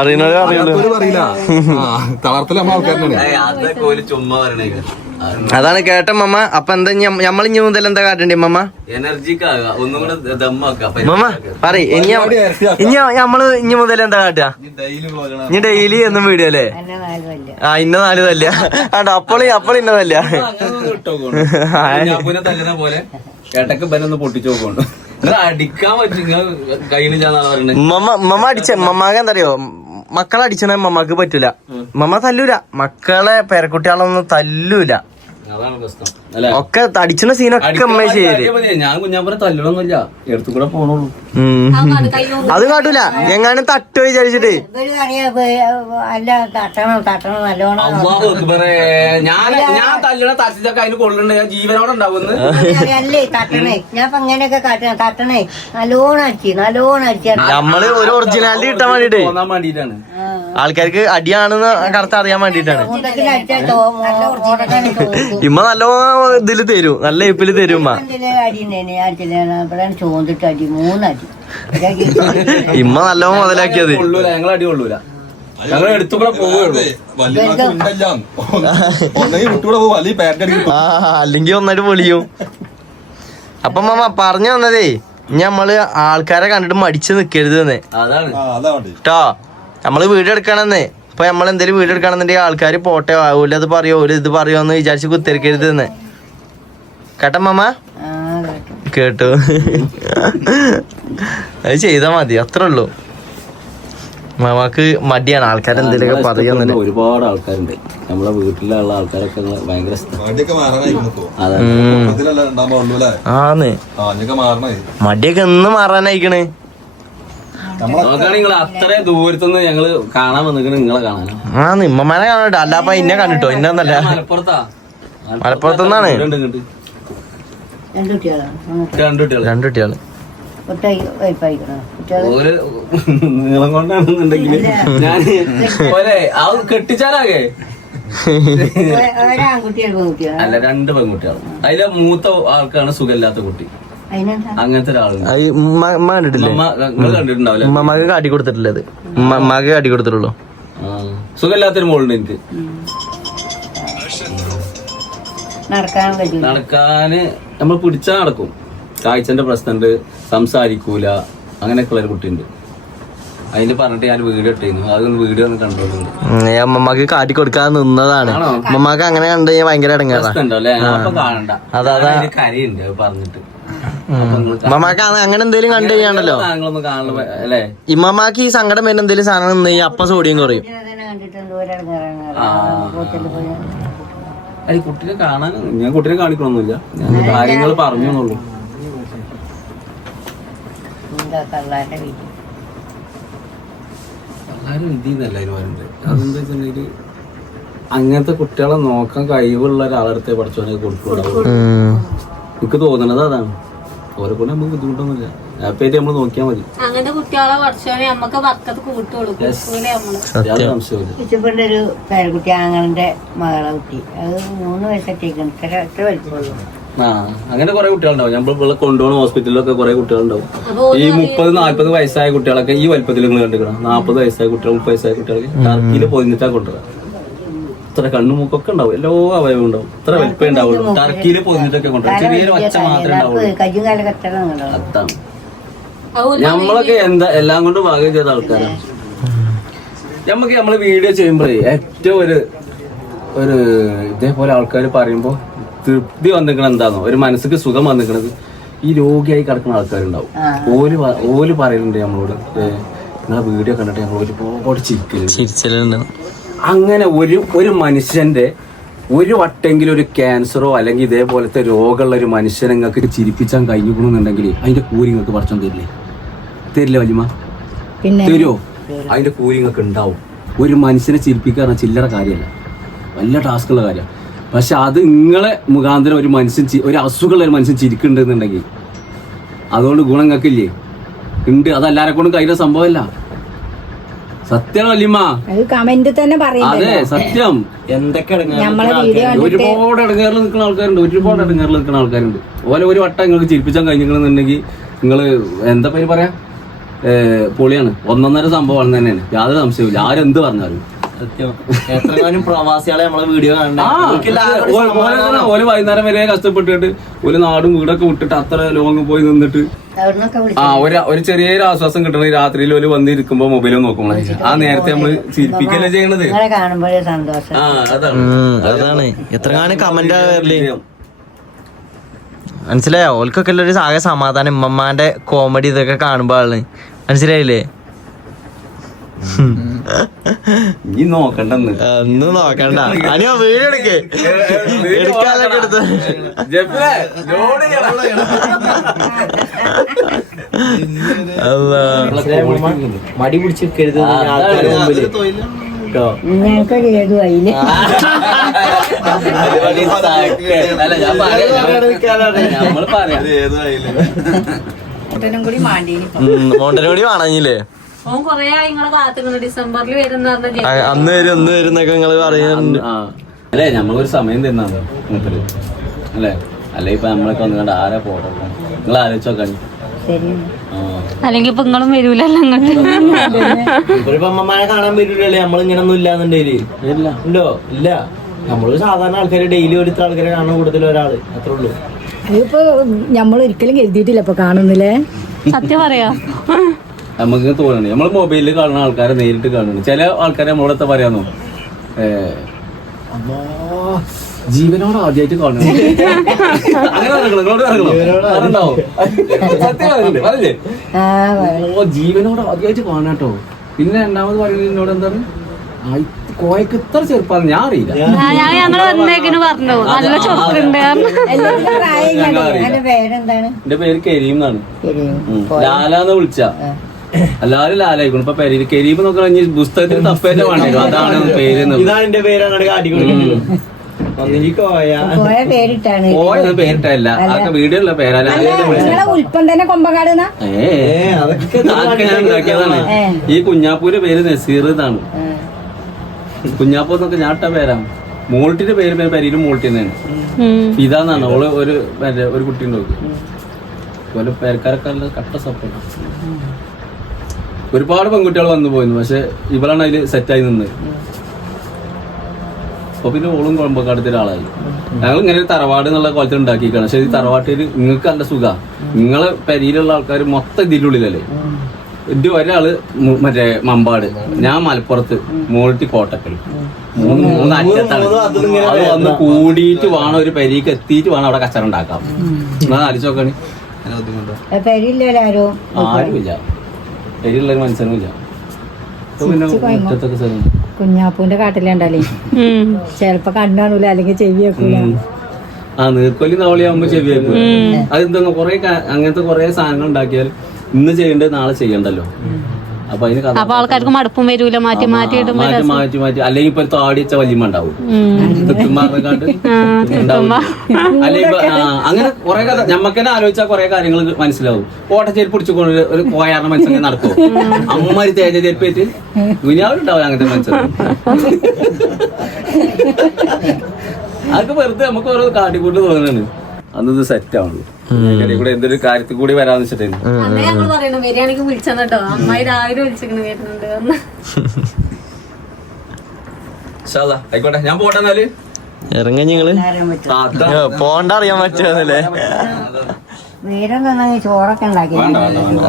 അറിയണോ അറിയുള്ളൂ പറയില്ല തളർത്തല നമ്മ ആൾക്കാരനാണ് അതൊക്കെ ഒരു ചുമ്മാ പറയണേ അതാണ് കേട്ട മമ്മ. അപ്പൊ എന്താ നമ്മൾ ഇനി മുതൽ എന്താ കാട്ടണ്ടേ മമ്മ? എനർജിക്കാകാ ഒന്നും കൂടെ ദമ്മാക്കാം മമ്മ പറയ് ഇനി നമ്മള് ഇനി മുതൽ എന്താ കാട്ടുക? ഇനി ഡെയിലി എന്നും വീഡിയോ അല്ലേ? ആ ഇന്ന 4 തല്ല ആണ്ടോ അപ്പോഴും ഇന്നതല്ല. ഞാപ്പൂനെ തല്ലുന്ന പോലെ ഏട്ടക്ക് ബനൊന്ന് പൊട്ടിച്ചു നോക്കോണ്ട് അടിക്കാൻ പറ്റും കയ്യിൽ ഞാനാണ് പറയണത്. മമ്മ മമ്മാക്ക് എന്താ അറിയോ, മക്കളെ അടിച്ചണ മമ്മക്ക് പറ്റൂല. മമ്മ തല്ലൂല, മക്കളെ പേരക്കുട്ടികളൊന്നും തല്ലൂല. അതാണ് പ്രശ്നം അല്ലെ. ഒക്കെ അടിച്ചണ സീനൊക്കെ അമ്മ ചെയ്യല്. ഞാൻ കുഞ്ഞാപ്പനെ തല്ലണമൊന്നുമില്ല, എടുത്തു കൂടെ പോണുള്ളൂ. അത് കാട്ടൂല, എങ്ങാനും തട്ടോ വിചാരിച്ചിട്ട്. ഞാൻ തല്ലണ തട്ടിച്ചൊക്കെ അതിന് കൊള്ളുന്നുണ്ട്, ഞാൻ ജീവനോടെ ഉണ്ടാവുന്നു. നമ്മള് ഒരു ഒറിജിനാലിറ്റി കിട്ടാൻ വേണ്ടിട്ട്, തോന്നാൻ വേണ്ടിട്ടാണ്. ആൾക്കാർക്ക് അടിയാണെന്ന് കറക്റ്റ് അറിയാൻ വേണ്ടിട്ടാണ്. ഇമ്മ നല്ല ഇതില് തരും, നല്ല ഇപ്പില് തരും ഉമ്മ. ഇമ്മ നല്ലോ മുതലാക്കിയത്. കൊള്ളൂല, ഞങ്ങൾ അടി കൊള്ളൂല, ഞങ്ങൾ എടുത്തുകൂടെ പോവുകയുള്ളൂ. അല്ലെങ്കിൽ ഒന്നായിട്ട് പൊളിയും. അപ്പൊ മമ്മ പറഞ്ഞു തന്നതേ, ഇനി നമ്മള് ആൾക്കാരെ കണ്ടിട്ട് മടിച്ചു നിക്കരുത് എന്ന് കേട്ടോ. നമ്മള് വീഡിയോ എടുക്കണമെന്ന്. ഇപ്പൊ നമ്മളെന്തേലും വീഡിയോ എടുക്കണമെന്നുണ്ടെങ്കിൽ ആൾക്കാര് പോട്ടെ, ആവൂല അത് പറയോ ഒരു ഇത് പറയോ എന്ന് വിചാരിച്ച് കുത്തിരിക്കരുത് എന്ന് കേട്ടോ മമ്മ. കേട്ടു, അത് ചെയ്താ മതി, അത്രേ ഉള്ളൂ. മമ്മക്ക് മടിയാണ് ആൾക്കാരെന്തേലൊക്കെ പറയാന്ന്. ഒരുപാട് ആൾക്കാരുണ്ട് നമ്മളെ വീട്ടിലുള്ള ആൾക്കാരൊക്കെ ഭയങ്കര ആന്ന് മടിയൊക്കെ എന്ന് മാറാനായിക്കണ്. നിങ്ങൾ അത്ര ദൂരത്തുനിന്ന് ഞങ്ങള് കാണാൻ വന്നിക്കണ്, നിങ്ങളെ കാണാനോ. ആ നിമ്മമാനെ കാണട്ടോ, അല്ലപ്പ ഇന്നെ കണ്ടിട്ടോ. ഇന്നല്ല, മലപ്പുറത്താ, മലപ്പുറത്തുനിന്നാണ്. രണ്ടു കുട്ടികള് ഒരു നീളം കൊണ്ടാണെന്നുണ്ടെങ്കിൽ ഞാൻ അത് കെട്ടിച്ചാലാകെ അല്ല 2 പെൺകുട്ടികളും. അതിലെ മൂത്ത ആൾക്കാണ് സുഖമില്ലാത്ത കുട്ടി. അങ്ങനത്തെ ഒരാളുണ്ട്. ഉമ്മ കണ്ടിട്ടില്ലേ? നിങ്ങൾ കണ്ടിട്ടുണ്ടാവില്ല. ഉമ്മക്ക് കാട്ടി കൊടുത്തിട്ടില്ല, അത് ഉമ്മക്ക് കാട്ടി കൊടുത്തിട്ടുള്ളൂ. സുഖമില്ലാത്തൊരു മോളുണ്ട് എനിക്ക്. നടക്കാന് നമ്മൾ പിടിച്ചാ നടക്കും. കാഴ്ചന്റെ പ്രശ്നമുണ്ട്, സംസാരിക്കൂല, അങ്ങനെയൊക്കെ ഉള്ളൊരു കുട്ടിയുണ്ട്. അതിന് പറഞ്ഞിട്ട് ഞാൻ വീഡിയോ ഇട്ടിരുന്നു, അതൊന്ന് വീഡിയോ ഒന്ന് കണ്ടോളുണ്ട്. അമ്മമ്മക്ക് കാട്ടി കൊടുക്കാൻ നിന്നതാണ്. അമ്മമ്മക്ക് അങ്ങനെ കണ്ടു കഴിഞ്ഞാൽ ഭയങ്കര ഇടങ്ങാറല്ലേ. അപ്പൊ കാണണ്ട, അതാ കരയുണ്ട് പറഞ്ഞിട്ട്. ഇമ്മമാക്ക് അങ്ങനെ എന്തേലും കണ്ടു കഴിഞ്ഞാണല്ലോ, താങ്കളൊന്നും കാണുമ്പോ അല്ലേ, ഇമ്മമാക്ക് ഈ സങ്കടം വരുന്ന എന്തേലും സാധനം നിന്ന് കഴിഞ്ഞാൽ അപ്പ സോഡിയം കുറയും. അത് കുട്ടിനെ കാണാൻ ഞാൻ കുട്ടിനെ കാണിക്കണമൊന്നുമില്ല, ഞാൻ കാര്യങ്ങൾ പറഞ്ഞോന്നുള്ളൂ. എല്ലാരും ഇതിന്നല്ല അതിന് പറയുന്നത്. അതെന്താ വെച്ചിട്ടുണ്ടെങ്കിൽ അങ്ങനത്തെ കുട്ടികളെ നോക്കാൻ കഴിവുള്ള ഒരാളടുത്ത് പഠിച്ചോനെ കൊടുക്കുള്ളൂ. എനിക്ക് തോന്നണത് അതാണ്. ഓരോ കൂടെ നമുക്ക് ബുദ്ധിമുട്ടൊന്നുമില്ല, ഹാപ്പിയായിട്ട് നമ്മൾ നോക്കിയാൽ മതി. അങ്ങനത്തെ കുട്ടികളെ പഠിച്ചോനെ നമുക്ക് വർക്കത്ത് കൂട്ടുകൊടുക്കും. ഇച്ചപ്പൻ്റെ ഒരു പേരക്കുട്ടി ആങ്ങളുടെ മകളെ കുട്ടി, അത് 3 വയസ്സൊറ്റേക്കാണ്, ഇത്ര വലിപ്പമുള്ളൂ. അങ്ങനെ കുറെ കുട്ടികളുണ്ടാവും. നമ്മൾ കൊണ്ടുപോകുന്ന ഹോസ്പിറ്റലിലൊക്കെ കുറെ കുട്ടികളുണ്ടാവും. ഈ 30-40 വയസ്സായ കുട്ടികളൊക്കെ ഈ വലിപ്പത്തിൽ നിങ്ങൾ കണ്ടിക്കണം. 40 വയസ്സായ കുട്ടികൾ, 30 വയസ്സായ കുട്ടികളൊക്കെ ടർക്കിയിൽ പൊതിഞ്ഞിട്ടാ കൊണ്ടുവരാം. ഇത്ര കണ്ണു മൂക്കൊക്കെ ഉണ്ടാവും, എല്ലാ അവയവം ഉണ്ടാവും, ഇത്ര വലിപ്പം ഉണ്ടാവുള്ളൂ. ടർക്കിയിൽ പൊതിഞ്ഞിട്ടൊക്കെ കൊണ്ടുവരാം. ചെറിയൊരു ഒച്ച മാത്രമേ ഉണ്ടാവുള്ളൂ. അതാണ് നമ്മളൊക്കെ എല്ലാം കൊണ്ടും ഭാഗ്യം ചെയ്ത ആൾക്കാരാണ്. നമുക്ക് നമ്മള് വീഡിയോ ചെയ്യുമ്പോഴേ ഏറ്റവും ഒരു ഇതേപോലെ ആൾക്കാർ പറയുമ്പോ തൃപ്തി വന്നിക്കണത് എന്താണോ, ഒരു മനസ്സിക്ക് സുഖം വന്നിക്കണത്, ഈ രോഗിയായി കിടക്കുന്ന ആൾക്കാരുണ്ടാവും. ഓല് പറയുന്നുണ്ട് നമ്മളോട്, നിങ്ങളെ വീഡിയോ കണ്ടിട്ട് ഞങ്ങൾ ഒരുപാട് ചിരിക്കലുണ്ട്. അങ്ങനെ ഒരു മനുഷ്യന്റെ ഒരു വട്ടെങ്കിലും ഒരു ക്യാൻസറോ അല്ലെങ്കിൽ ഇതേപോലത്തെ രോഗമുള്ള ഒരു മനുഷ്യനെ നിങ്ങൾക്ക് ചിരിപ്പിച്ചാൻ കഴിഞ്ഞുകൊള്ളുന്നുണ്ടെങ്കിൽ അതിന്റെ കൂലി നിങ്ങൾക്ക് പറിച്ചോൻ തരില്ല വല്യമ്മ? തരുമോ? അതിന്റെ കൂലി നിങ്ങൾക്ക് ഉണ്ടാവും. ഒരു മനുഷ്യനെ ചിരിപ്പിക്കാൻ ചില്ലറ കാര്യമല്ല, വലിയ ടാസ്കുള്ള കാര്യമാണ്. പക്ഷെ അത് നിങ്ങളെ മുഖാന്തരം ഒരു മനുഷ്യൻ, ഒരു അസുഖമുള്ള ഒരു മനുഷ്യൻ ചിരിക്കുന്നുണ്ടെന്നുണ്ടെങ്കിൽ അതുകൊണ്ട് ഗുണം നിങ്ങൾക്കില്ലേ? ഉണ്ട്. അതെല്ലാരെ കൊണ്ടും കഴിയുന്ന സംഭവമല്ല. സത്യാണ് വല്യമ്മ. അത് കമന്റ് തന്നെ അതെ സത്യം. എന്തൊക്കെ നമ്മളെ വീഡിയോ ഒരുപാട് ഇടങ്ങേറിൽ നിൽക്കുന്ന ആൾക്കാരുണ്ട്, ഒരുപാട് ഇടങ്ങേറിൽ നിൽക്കുന്ന ആൾക്കാരുണ്ട്. ഓലെ ഒരു വട്ടം നിങ്ങൾക്ക് ചിരിപ്പിച്ചാൻ കഴിഞ്ഞിട്ടുണ്ടെന്നുണ്ടെങ്കിൽ നിങ്ങള് എന്താ പേര് പറയാ, പൊളിയാണ്. ഒന്നൊന്നര സംഭവം തന്നെയാണ്, യാതൊരു സംശയമില്ല. ആരെന്ത് പറഞ്ഞാലും എത്രകാലം പ്രവാസികളെ നമ്മളെ വീഡിയോ ഓല് വൈകുന്നേരം വരെ കഷ്ടപ്പെട്ടിട്ട് ഒരു നാടും വീടൊക്കെ വിട്ടിട്ട് അത്ര ലോങ് പോയി നിന്നിട്ട് ഒരു ചെറിയൊരു ആശ്വാസം കിട്ടണ രാത്രിയിൽ ഓല് വന്നിരിക്കുമ്പോ മൊബൈലും നോക്കുമ്പോഴേ ആ നേരത്തെ നമ്മള് ചിരിപ്പിക്കല്ലേ ചെയ്യണത്. കാണുമ്പോഴേ സന്തോഷം. അതാണ് എത്രകാലം കമന്റ് വരല് മനസ്സിലായോ? ഓൽക്കൊക്കെ ഒരു ആകെ സമാധാനം ഉമ്മമാന്റെ കോമഡി ഇതൊക്കെ കാണുമ്പോ ആണ്. മനസ്സിലായില്ലേ? നീ നോക്കണ്ടെന്ന് ഒന്നും നോക്കണ്ട. അനിയോ വീഡിയോ എടുക്ക്, എടുക്കാനൊക്കെ എടുത്ത് മടി പിടിച്ചിരിക്കരുത് ആൾക്കാരുടെ മുമ്പില് കേട്ടോ. ഞങ്ങൾക്ക് ഏതു അതില് മോണ്ടനും കൂടി വേണമെങ്കിലേ ഡിസംബറിൽ വരുന്ന അന്ന് വരും ഒന്ന് വരുന്നൊക്കെ നിങ്ങള് പറയുന്നുണ്ട്. അല്ലേ നമ്മളൊരു സമയം തന്നാണ് മൂപ്പര് അല്ലേ? അല്ലെ ഇപ്പൊ നമ്മളൊക്കെ വന്നുകൊണ്ട് ആരാ പോട്ടെ നിങ്ങൾ ആലോചിച്ചോക്കാണ്. അല്ലെങ്കിൽ ഇപ്പൊ നിങ്ങളും വരൂലല്ലോ ഇങ്ങോട്ട്. ഇപ്പൊ അമ്മമാരെ കാണാൻ പറ്റൂലല്ലേ? നമ്മളിങ്ങനെ ഒന്നും ഇല്ലാന്നുണ്ടേല് ഉണ്ടോ? ഇല്ല. നമ്മള് സാധാരണ ആൾക്കാര് ഡെയിലി എടുത്ത ആൾക്കാരെ കാണുന്ന കൂടുതൽ ഒരാള് അത്രേ ഉള്ളൂ. ഇതിപ്പോ നമ്മൾ ഒരിക്കലും കരുതിയിട്ടില്ല ഇപ്പൊ കാണുന്നില്ലേ? സത്യം പറയാ, നമുക്ക് തോന്നണേ നമ്മൾ മൊബൈലിൽ കാണുന്ന ആൾക്കാരെ നേരിട്ട് കാണുന്നു. ചില ആൾക്കാരെ നമ്മളടുത്ത് പറയാന്നോ, ജീവനോട് ആദ്യമായിട്ട് കാണുന്നു. അങ്ങനെ പറഞ്ഞോ സത്യം പറഞ്ഞില്ലേ? ഓ ജീവനോട് ആദ്യമായിട്ട് കാണാട്ടോ. പിന്നെ രണ്ടാമത് പറയുന്നത് എന്നോട് എന്താണ്, കോയക്ക് ഇത്ര ചെറുപ്പാണ് ഞാൻ അറിയില്ല. ഞങ്ങള് വന്നേക്കിന് പറഞ്ഞു നല്ല ചൊറുക്കുണ്ട്. എന്റെ പേര് കരീം എന്നാണ്. ലാലാന്ന് വിളിച്ച എല്ലാരും ലാലായിക്കണം. ഇപ്പൊ പേര് കരീം എന്നൊക്കെ പറഞ്ഞ പുസ്തകത്തിന് തപ്പേന്റെ വേണ്ടല്ലോ, അതാണ് പേര്. ഇതാ പേരാണ് പേരിട്ടല്ല, അതൊക്കെ വീഡിയോള്ള പേരാ. ഉൽപ്പന്ന കൊമ്പകാട് അതൊക്കെ ഞാൻ ഉണ്ടാക്കിയതാണ്. ഈ കുഞ്ഞാപ്പൂര് പേര് നസീർ എന്നാണ്. കുഞ്ഞാപ്പൂ എന്നൊക്കെ ഞാട്ട പേരാ. മോൾട്ടിന്റെ പേര് പരിയിലും മോൾട്ടി തന്നെയാണ്. ഇതാന്നാണ് ഓള് ഒരു കുട്ടി നോക്കി പോലെ പേരക്കാരൊക്കെ കട്ട സപ്പോർട്ട്. ഒരുപാട് പെൺകുട്ടികൾ വന്നു പോയിരുന്നു, പക്ഷെ ഇവളാണ് അതില് സെറ്റായി നിന്നത്. അപ്പൊ പിന്നെ ഓളും കുഴമ്പക്കാടത്തെ ഒരാളായി. ഞങ്ങൾ ഇങ്ങനെ ഒരു തറവാട് എന്നുള്ള കോലത്തിൽ ഉണ്ടാക്കിയിരിക്കണം. പക്ഷെ ഈ തറവാട്ടിൽ നിങ്ങൾക്ക് നല്ല സുഖ, നിങ്ങളെ പരിയിലുള്ള ആൾക്കാർ മൊത്തം ഇതിന്റെ ഉള്ളിലല്ലേ. എന്റെ ഒരാള് മറ്റേ മമ്പാട്, ഞാൻ മലപ്പുറത്ത്, മോൾട്ടി കോട്ടക്കൽ, മൂന്ന് അറ്റത്താണ്. അത് വന്ന് കൂടിയിട്ട് വേണം ഒരു പരിക്ക് എത്തിയിട്ട് വേണം അവിടെ കച്ചറ ഉണ്ടാക്കാം. നിങ്ങൾ ആലോചിച്ചോക്കാണ്. ആരുമില്ല, പരിയുള്ളൊരു മനുഷ്യനുമില്ല. കുഞ്ഞാപ്പൂന്റെ കാട്ടിലുണ്ടല്ലേ, ചെലപ്പോ കണ്ണാണൂല അല്ലെങ്കിൽ ചെവി വെക്കൂല. നീർക്കൊല്ലി നവളിയാകുമ്പോ ചെവി വെക്കൂല. അതെന്താ കൊറേ അങ്ങനത്തെ കൊറേ സാധനങ്ങൾ ഉണ്ടാക്കിയാൽ ഇന്ന് ചെയ്യേണ്ടത് നാളെ ചെയ്യണ്ടല്ലോ. അപ്പൊ അതിന് ആൾക്കാർക്ക് മടുപ്പും വരൂല, മാറ്റി മാറ്റി അല്ലെങ്കിൽ ഇപ്പൊ താടി വെച്ച വല്യമ്മ ഉണ്ടാവും, അല്ലെങ്കിൽ അങ്ങനെ കുറെ കഥ ഞമ്മക്ക് തന്നെ ആലോചിച്ചാൽ കുറെ കാര്യങ്ങൾ മനസ്സിലാവും. ഓട്ടച്ചേരി പിടിച്ചുകൊണ്ട് ഒരു കോയാറിന് മനുഷ്യൻ നടക്കും. അമ്മമാര് തേജ ചെരുപ്പേറ്റ് ദുനിയാവിലുണ്ടാവും അങ്ങനത്തെ മനുഷ്യർ. അതൊക്കെ വെറുതെ നമുക്ക് ഓരോ കാട്ടിക്കൂട്ട് തോന്നുന്നു. അന്നത് സെറ്റ് ആവുള്ളൂ. കൂടെ എന്തൊരു കാര്യത്തിൽ കൂടി വരാന്ന് വെച്ചിട്ടായിരുന്നു. ആയിക്കോട്ടെ, ഞാൻ പോട്ടെ എന്നാല്. ഇറങ്ങ ഞങ്ങള് പോണ്ട അറിയാൻ പറ്റുമല്ലേ? ചോറൊക്കെ ഉണ്ടാക്കി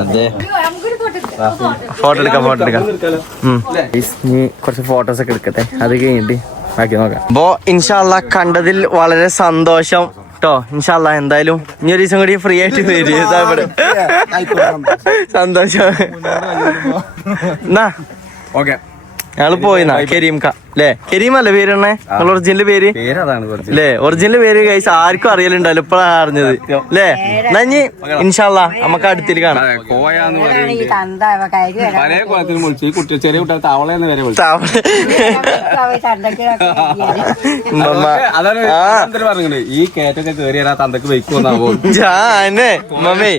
അതെ, ഫോട്ടോ എടുക്കാം. കുറച്ച് ഫോട്ടോസ് ഒക്കെ എടുക്കട്ടെ, അത് കഴിഞ്ഞിട്ട് ബാക്കി നോക്കാം. അപ്പോ ഇൻഷാല്ല കണ്ടതിൽ വളരെ സന്തോഷം ട്ടോ. ഇൻഷാല്ല എന്തായാലും ഇനി ഒരു ദിവസം കൂടി ഫ്രീ ആയിട്ട് വരും. ഇവിടെ സന്തോഷം. എന്നാ ഓക്കെ, ഞങ്ങള് പോയിന്നാ കരീംക അല്ലേ? കരീം അല്ലേ പേര് തന്നെ ഒറിജിനൽ പേര് അല്ലേ? ഒറിജിനൽ പേര് ഗൈസ് ആർക്കും അറിയലുണ്ടല്ലോ, ഇപ്പഴാണ് അറിഞ്ഞത് അല്ലേ? എന്നാ ഇനി ഇൻഷാല്ലാ നമുക്ക് അടുത്തിൽ കാണാം. കോയാന്ന് ഈ തന്ത കരി വരാൻ പല കുളത്തിനും വിളിച്ചു. ഈ കുട്ടി ചെറിയ കുട്ടികൾ തവളയെന്ന് വരെ വിളിച്ചു. തന്തയ്ക്ക് അതാണ് പറഞ്ഞത്. ഈ കയറ്റൊക്കെ കയറി ആ തന്തക്ക് വെക്കുമെന്നാവോ? ജാനെ മമ്മേ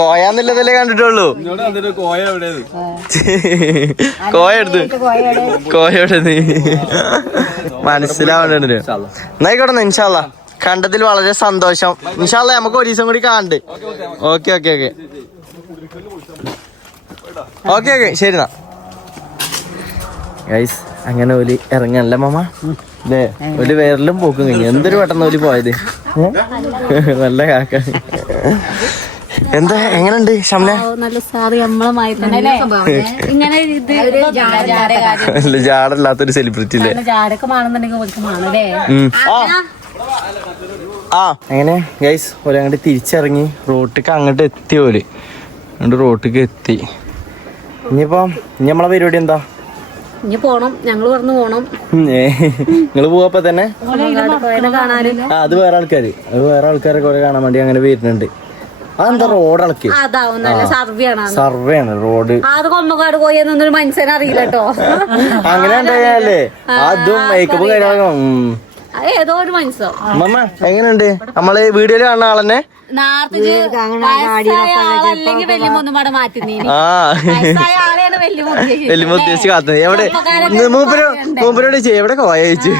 കോയാന്നുള്ളതല്ലേ കണ്ടിട്ടുള്ളൂ. എന്നോട് വന്നിട്ട് കോയ എവിടെ കോയ എടുത്ത് കോയോടെ നീ മനസ്സിലാവണ്ടേ. എന്നായിക്കോട്ടെ ഇൻഷാല്ലാ, കണ്ടതിൽ വളരെ സന്തോഷം. ഇൻഷാല്ലാ നമുക്ക് ഒരു ദിവസം കൂടി കാണണ്ട്. Okay okay okay okay okay ശരി എന്നാ ഗൈസ്. അങ്ങനെ ഓല് ഇറങ്ങാനല്ലേ മാമ അല്ലേ? ഒരു വേറിലും പോക്കും കഴിഞ്ഞു. എന്തൊരു പെട്ടെന്ന് ഓല് പോയത്. നല്ല കാക്ക. എന്താ എങ്ങനെയുണ്ട് ഷംന? നല്ല സാറി നമ്മളെ തന്നെ ഇങ്ങനെ ഇത് ജാടല്ലാത്തൊരു സെലിബ്രിറ്റി അല്ലേ? ജാടൊക്കെ മാണെന്നുണ്ടെങ്കിൽ ആ എങ്ങനെ ഗൈസ് ഓല് അങ്ങോട്ട് തിരിച്ചിറങ്ങി റോട്ടിക്ക് അങ്ങോട്ട് എത്തി. ഓല് അങ്ങോട്ട് റോട്ടിക്ക് എത്തി. ഇനി നമ്മളെ പരിപാടി എന്താ? ഇനി പോണം, ഞങ്ങള് പറഞ്ഞു പോണം. നിങ്ങള് പോവപ്പോ തന്നെ? കാണാന് അത് വേറെ ആൾക്കാരെ കുറെ കാണാൻ വേണ്ടി അങ്ങനെ വരുന്നുണ്ട്. അതെന്താ റോഡ് ഇളക്കി? അതാവും നല്ല സർവേ ആണ് റോഡ്. അത് കൊമ്പക്കാട് പോയി എന്നൊരു മനുഷ്യനെ അറിയില്ല കേട്ടോ. അങ്ങനെ ഉണ്ടായാലേ അതും മേക്കപ്പ് കാര്യങ്ങളും. ഏതോ ഒരു മനുഷ്യൻ. മമ്മ എങ്ങനെയുണ്ട്? നമ്മള് വീഡിയോയില് കാണുന്ന ആളെന്നെ അല്ലെങ്കിൽ വെല്ലുമൊന്നുമാടെ മാറ്റുന്നേ. വലിയ ഉദ്ദേശിച്ച് കാത്തുന്നത് എവിടെ? മൂപ്പരോട് ചെയ്യും എവിടെ കോയ ചോദിച്ചു.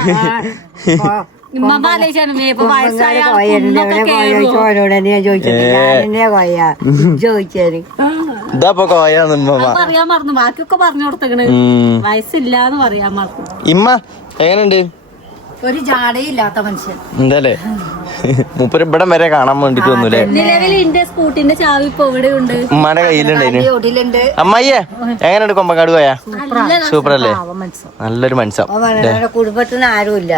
ഇതാപ്പൊ കോയാന്ന് പറയാൻ മറന്നു, ബാക്കിയൊക്കെ പറഞ്ഞു കൊടുത്തേക്കണ്. വയസ്സില്ലാന്ന് പറയാൻ മറന്നു. ഇമ്മ എങ്ങനെയുണ്ട്? ഒരു ജാടയില്ലാത്ത മനുഷ്യൻ എന്താല്ലേ? മൂപ്പര് ഇവിടം വരെ കാണാൻ വേണ്ടിട്ട് വന്നൂല്ലേ? നിലവിൽ എന്റെ സ്കൂട്ടിന്റെ ചാവി ഇപ്പൊ ഇവിടെ ഉണ്ട്, ഉമ്മാന്റെ കയ്യിലുണ്ടായിരുന്നു. അമ്മായിയെ എങ്ങനെയുണ്ട് കൊമ്പക്കാട് പോയാ? സൂപ്പർ അല്ലേ? നല്ലൊരു മനസ്സാ. കുടുംബത്തിന് ആരും ഇല്ല.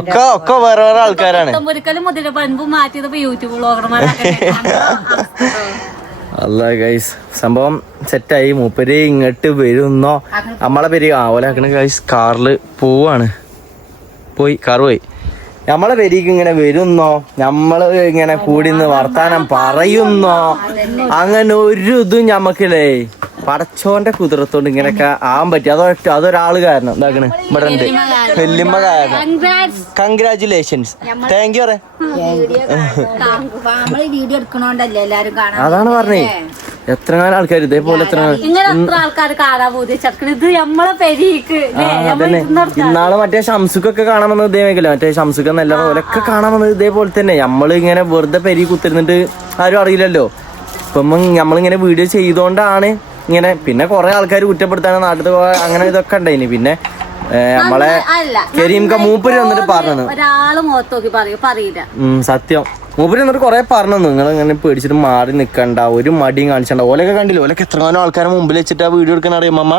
ഒക്കെ വേറെ വേറെ ആൾക്കാരാണ്. ഒരിക്കലും മുതിര പൻപും മാറ്റിയത് യൂട്യൂബ് ബ്ലോഗർമാരൊക്കെ. അല്ല ഗൈസ് സംഭവം സെറ്റായി. മൂപ്പര് ഇങ്ങോട്ട് വരുന്നോ നമ്മളെ പേര് ഓലാക്കണ ഗൈസ്. കാറില് പോവാണ്. കാറ് പോയി. നമ്മളെ പേരിക്ക് ഇങ്ങനെ വരുന്നോ, നമ്മള് ഇങ്ങനെ കൂടി നിന്ന് വർത്താനം പറയുന്നോ, അങ്ങനെ ഒരു ഇതും ഞമ്മക്കില്ലേ പടച്ചോന്റെ കുതിരത്തോണ്ട് ഇങ്ങനെയൊക്കെ ആവാൻ പറ്റി. അതൊരാള് കാരണം ഇതാക്കണ് ഇവിടെ ഉണ്ട്. വല്യമ്മ കാരണം. കൺഗ്രാറ്റുലേഷൻസ്. Thank you. വീഡിയോ എടുക്കണോണ്ടല്ലേ എല്ലാരും കാണാൻ. അതാണ് പറഞ്ഞേ. എത്ര ആൾക്കാർ ഇതേപോലെ ആൾക്കാർ കാണാൻ പോയി ഇത് നമ്മളെ പെരീക്ക്. ഇന്നാള് മറ്റേ ഷംസുക്കൊക്കെ കാണാൻ വന്നത് ഇതേമേക്കല്ലോ. മറ്റേ ഷംസുക്ക് നല്ല ഓലൊക്കെ കാണാൻ വന്നത് ഇതേപോലെ തന്നെ. നമ്മള് ഇങ്ങനെ വെറുതെ പെരി കുത്തിരുന്നിട്ട് ആരും അറിയില്ലല്ലോ. ഇപ്പം നമ്മളിങ്ങനെ വീഡിയോ ചെയ്തോണ്ടാണ് ഇങ്ങനെ. പിന്നെ കൊറേ ആൾക്കാർ കുറ്റപ്പെടുത്താൻ നാട്ടിൽ അങ്ങനെ ഇതൊക്കെ ഉണ്ടായിന്. പിന്നെ നമ്മളെ കരീംക മൂപ്പര് വന്നിട്ട് പറഞ്ഞു. ഒരാള് മുഖത്ത് നോക്കി പറയില്ല. സത്യം. മൂപ്പര് എന്നിട്ട് കൊറേ പറഞ്ഞു നിങ്ങൾ ഇങ്ങനെ പേടിച്ചിട്ട് മാറി നിക്കണ്ട, ഒരു മടിയും കാണിച്ചണ്ട. ഓലൊക്കെ കണ്ടില്ല, ഓലൊക്കെ എത്രങ്ങാനും ആൾക്കാരെ മുമ്പിൽ വെച്ചിട്ട് ആ വീഡിയോ എടുക്കാൻ അറിയാം അമ്മ.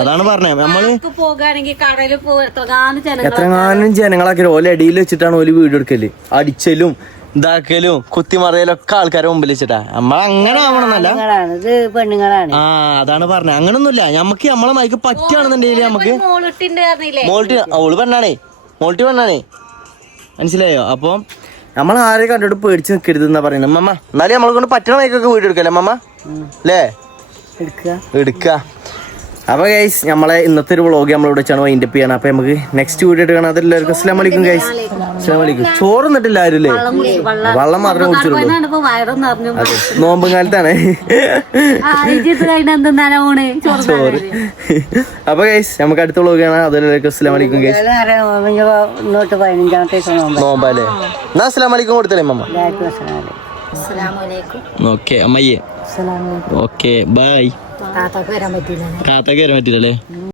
അതാണ് പറഞ്ഞത്. നമ്മള് എത്രങ്ങാനും ജനങ്ങളൊക്കെ ഓല അടിയിൽ വെച്ചിട്ടാണ് ഓല് വീഡിയോ എടുക്കല്. അടിച്ചലും ഇതാക്കലും കുത്തിമറിയലൊക്കെ ആൾക്കാരെ മുമ്പിൽ വെച്ചിട്ടാ. നമ്മളങ്ങനെ ആവണമെന്നല്ല. ആ അതാണ് പറഞ്ഞത്. അങ്ങനൊന്നുമില്ല. നമുക്ക് നമ്മളെ മൈക്ക് പറ്റുകയാണെന്നുണ്ടെങ്കിൽ നമുക്ക് മോൾട്ടി അവള് പെണ്ണാണേ. മോൾട്ടി പെണ്ണാണേ, മനസ്സിലായോ? അപ്പൊ നമ്മൾ ആരെ കണ്ടിട്ട് പേടിച്ച് നിൽക്കരുത് എന്നാ പറയുന്നത് അമ്മ. എന്നാലും നമ്മളെ കൊണ്ട് പറ്റണ മൈക്കൊക്കെ വീഡിയോ എടുക്കല്ലേ അമ്മ അല്ലേ? എടുക്കുക. അപ്പൊ ഗൈസ് നമ്മളെ ഇന്നത്തെ ഒരു വ്ളോഗ് നമ്മളിവിടെ വെച്ചാണ് വൈൻഡപ്പ് ചെയ്യണം. അപ്പൊ നമുക്ക് നെക്സ്റ്റ് വീഡിയോ എടുക്കണം. അതെല്ലാവർക്കും അസ്സലാമു അലൈക്കും ഗൈസ്. അസ്സലാമു അലൈക്കും. ചോറ് നിന്നിട്ടില്ല ആരും അല്ലേ? വെള്ളം മാത്രമേ കുടിച്ചുള്ളൂ. അതെ, നോമ്പും കാലത്താണ് ചോറ്. അപ്പൊ ഗൈസ് നമുക്ക് അടുത്ത വ്ളോഗ് കാണാം. അതെല്ലാവർക്കും അസ്സലാമു അലൈക്കും ഗൈസ്. നോമ്പല്ലേ? എന്നാ അസ്സലാമു അലൈക്കും കൊടുത്തല്ലേ അമ്മ? ഓക്കെ അമ്മയ്യേ. Okay bye. താത്താക്ക് വരാൻ പറ്റില്ലല്ലേ?